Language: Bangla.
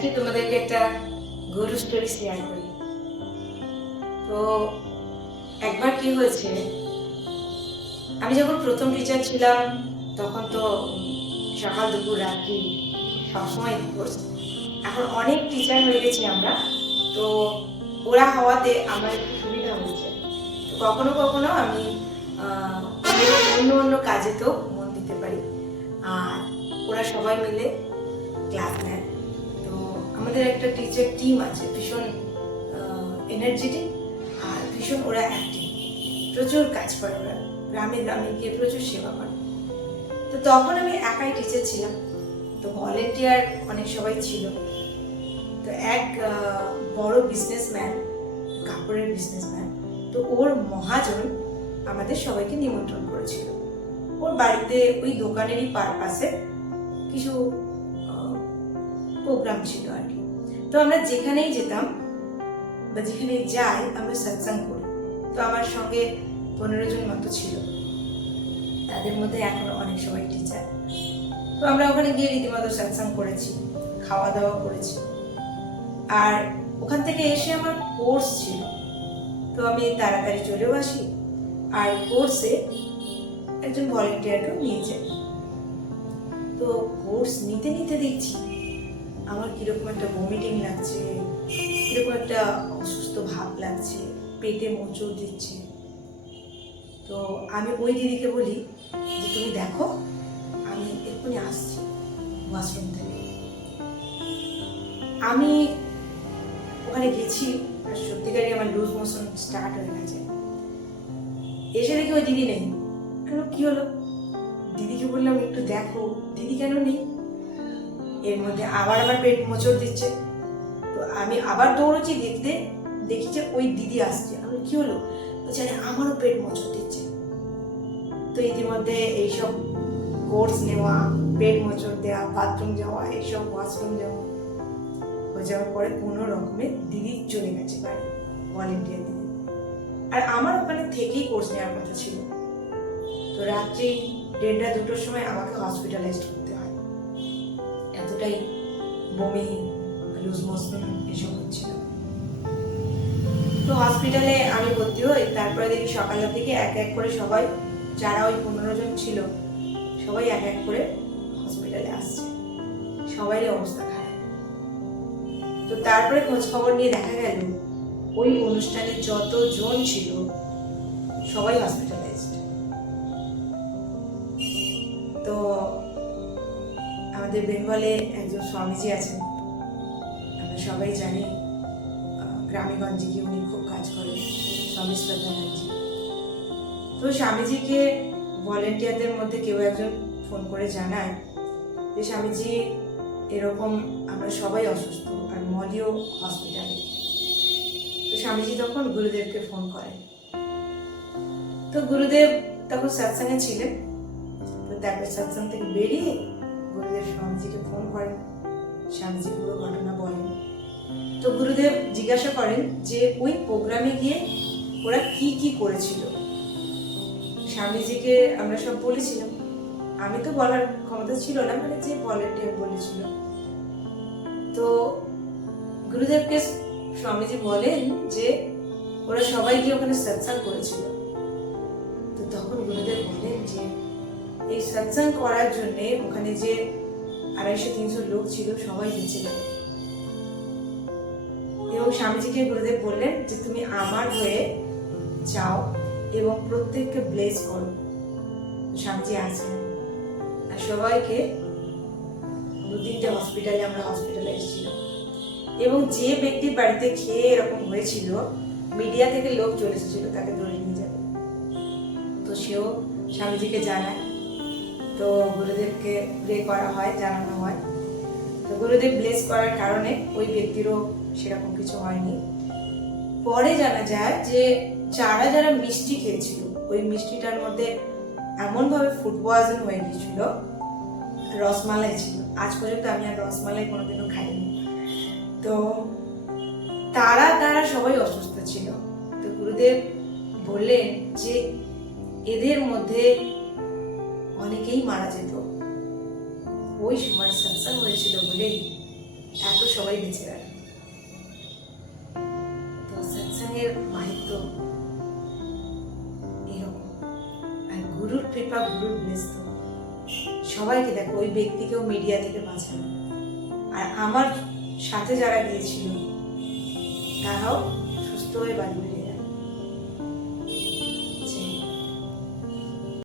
আজকে তোমাদেরকে একটা গরু স্টোরি শেয়ার করি। তো একবার কি হয়েছে, আমি যখন প্রথম টিচার ছিলাম তখন তো সকাল দুপুর রাত্রি সবসময় কোর্স। এখন অনেক টিচার হয়ে গেছি আমরা, তো ওরা হওয়াতে আমার একটু সুবিধা হচ্ছে। তো কখনো কখনো আমি অন্য অন্য কাজে তো মন দিতে পারি, আর ওরা সবাই মিলে ক্লাস নেয়। তো আমাদের একটা টিচার টিম আছে, ভীষণ এনার্জেটিক আর ভীষণ ওরা অ্যাক্টিভ, প্রচুর কাজ করে, ওরা গ্রামে গ্রামে গিয়ে প্রচুর সেবা করে। তো তখন আমি একাই টিচার ছিলাম, তো ভলেন্টিয়ার অনেক সবাই ছিল। তো এক বড় বিজনেসম্যান, কাপড়ের বিজনেসম্যান, তো ওর মহাজন আমাদের সবাইকে নিমন্ত্রণ করেছিল। ওর বাড়িতে ওই দোকানেরই পারপাসে কিছু প্রোগ্রাম ছিল আর কি। তো আমরা যেখানেই যেতাম বা যেখানে যাই আমরা সৎসঙ্গ করি। তো আমার সঙ্গে 15 জন মতো ছিল, তাদের মধ্যে এখন অনেক সবাই টিচার। তো আমরা ওখানে গিয়ে রীতিমতো সৎসঙ্গ করেছি, খাওয়া দাওয়া করেছি। আর ওখান থেকে এসে আমার কোর্স ছিল, তো আমি তাড়াতাড়ি চলেও আসি। আর কোর্সে একজন ভলেন্টিয়ারকেও নিয়ে যাই। তো কোর্স নিতে নিতে দেখছি আমার কিরকম একটা ভমিটিং লাগছে, কিরকম একটা অসুস্থ ভাব লাগছে, পেটে মোচড় দিচ্ছে। তো আমি ওই দিদিকে বলি যে তুমি দেখো, আমি এক্ষুনি আসছি ওয়াশরুম থেকে। আমি ওখানে গেছি আর সত্যিকারই আমার লুজ মোশন স্টার্ট হয়ে গেছে। এসে দেখি ওই দিদি নেই। কেন, কি হলো? দিদিকে বললাম একটু দেখো, দিদি কেন নেই? এর মধ্যে আবার আমার পেট মোচড় দিচ্ছে। তো আমি আবার দৌড়চ্ছি, দেখতে দেখি যে ওই দিদি আসছে। আমি কি হলো? বলছি আরে আমারও পেট মোচড় দিচ্ছে। তো ইতিমধ্যে এইসব কোর্স নেওয়া, পেট মোচড় দেওয়া, বাথরুম যাওয়া, এইসব ওয়াশরুম যাওয়া হয়ে যাওয়ার পরে কোনো রকমে দিদি চলে গেছে বাড়ি, ভলেন্টিয়ার দিদি। আর আমার ওখানে থেকেই কোর্স নেওয়ার কথা ছিল। তো রাত্রি 1:30-2টোর সময় আমাকে হসপিটালাইজড করতে হয়, এতটাই বমি, লুজ মোশন এসব হচ্ছিল। তো হসপিটালে আমি ভর্তি হই। তারপরে দেখি সকালের দিকে এক এক করে সবাই, যারা ওই 15 জন ছিল, সবাই এক এক করে হসপিটালে আসছে। সবারই অবস্থা খারাপ। তো তারপরে খোঁজ খবর নিয়ে দেখা গেল ওই অনুষ্ঠানে যত জন ছিল সবাই হসপিটালাইজড। তো আমাদের বেঙ্গলে একজন স্বামীজি আছেন, আমরা সবাই জানি, গ্রামেগঞ্জে গিয়ে উনি খুব কাজ করেন, স্বামী শ্রদ্ধানন্দজি। তো স্বামীজিকে ভলেন্টিয়ারদের মধ্যে কেউ একজন ফোন করে জানায় যে স্বামীজি এরকম, আমরা সবাই অসুস্থ আর মলিও হসপিটালে। তো স্বামীজি তখন গুরুদেবকে ফোন করেন। তো গুরুদেব তখন সৎসঙ্গে ছিলেন। তো তারপরে সৎসঙ্গ থেকে বেরিয়ে গুরুদেব স্বামীজিকে ফোন করেন, স্বামীজি পুরো ঘটনা বলেন। তো গুরুদেব জিজ্ঞাসা করেন যে ওই প্রোগ্রামে গিয়ে ওরা কি কি করেছিল। স্বামীজিকে আমরা সব বলেছিলাম, আমি তো বলার ক্ষমতা ছিল না, মানে যে ভলেন্টিয়ার বলেছিল। তো গুরুদেবকে স্বামীজি বলেন যে ওরা সবাই গিয়ে ওখানে সৎসঙ্গ করেছিল। তো তখন গুরুদেব বলেন যে এই সৎসঙ্গ করার জন্য ওখানে যে 250-300 লোক ছিল সবাই বেঁচে গেল। এবং স্বামীজিকে গুরুদেব বললেন যে তুমি আমার হয়ে যাও এবং প্রত্যেককে ব্লেস করো। স্বামীজি আছেন আর সবাইকে 2-3টে হসপিটালে আমরা হসপিটালে এসেছিলাম। এবং যে ব্যক্তির বাড়িতে খেয়ে এরকম হয়েছিল, মিডিয়া থেকে লোক চলে এসেছিল তাকে ধরে নিয়ে যাবে। তো সেও স্বামীজিকে জানায়। তো গুরুদেবকে প্রে করা হয়, জানানো হয়। তো গুরুদেব ব্লেস করার কারণে ওই ব্যক্তিরও সেরকম কিছু হয়নি। পরে জানা যায় যে যারা যারা মিষ্টি খেয়েছিল, ওই মিষ্টিটার মধ্যে এমনভাবে ফুড পয়জন হয়ে গিয়েছিল, রসমালাই ছিল। আজ পর্যন্ত আমি আর রসমালাই কোনোদিনও খাইনি। তো তারা সবাই অসুস্থ ছিল। তো গুরুদেব বললেন যে এদের মধ্যে অনেকেই মারা যেত। ওই সময় সৎসঙ্গ হয়েছিল বলেই এত সবাই বেঁচে গেল। তো সৎসঙ্গের মাহিত্য এরকম। আর গুরুর কৃপা, গুরুর ব্লেস তো সবাইকে, দেখো ওই ব্যক্তিকেও মিডিয়া থেকে বাঁচানো, আর আমার সাথে যারা গিয়েছিল তারাও সুস্থ হয়ে বাড়ি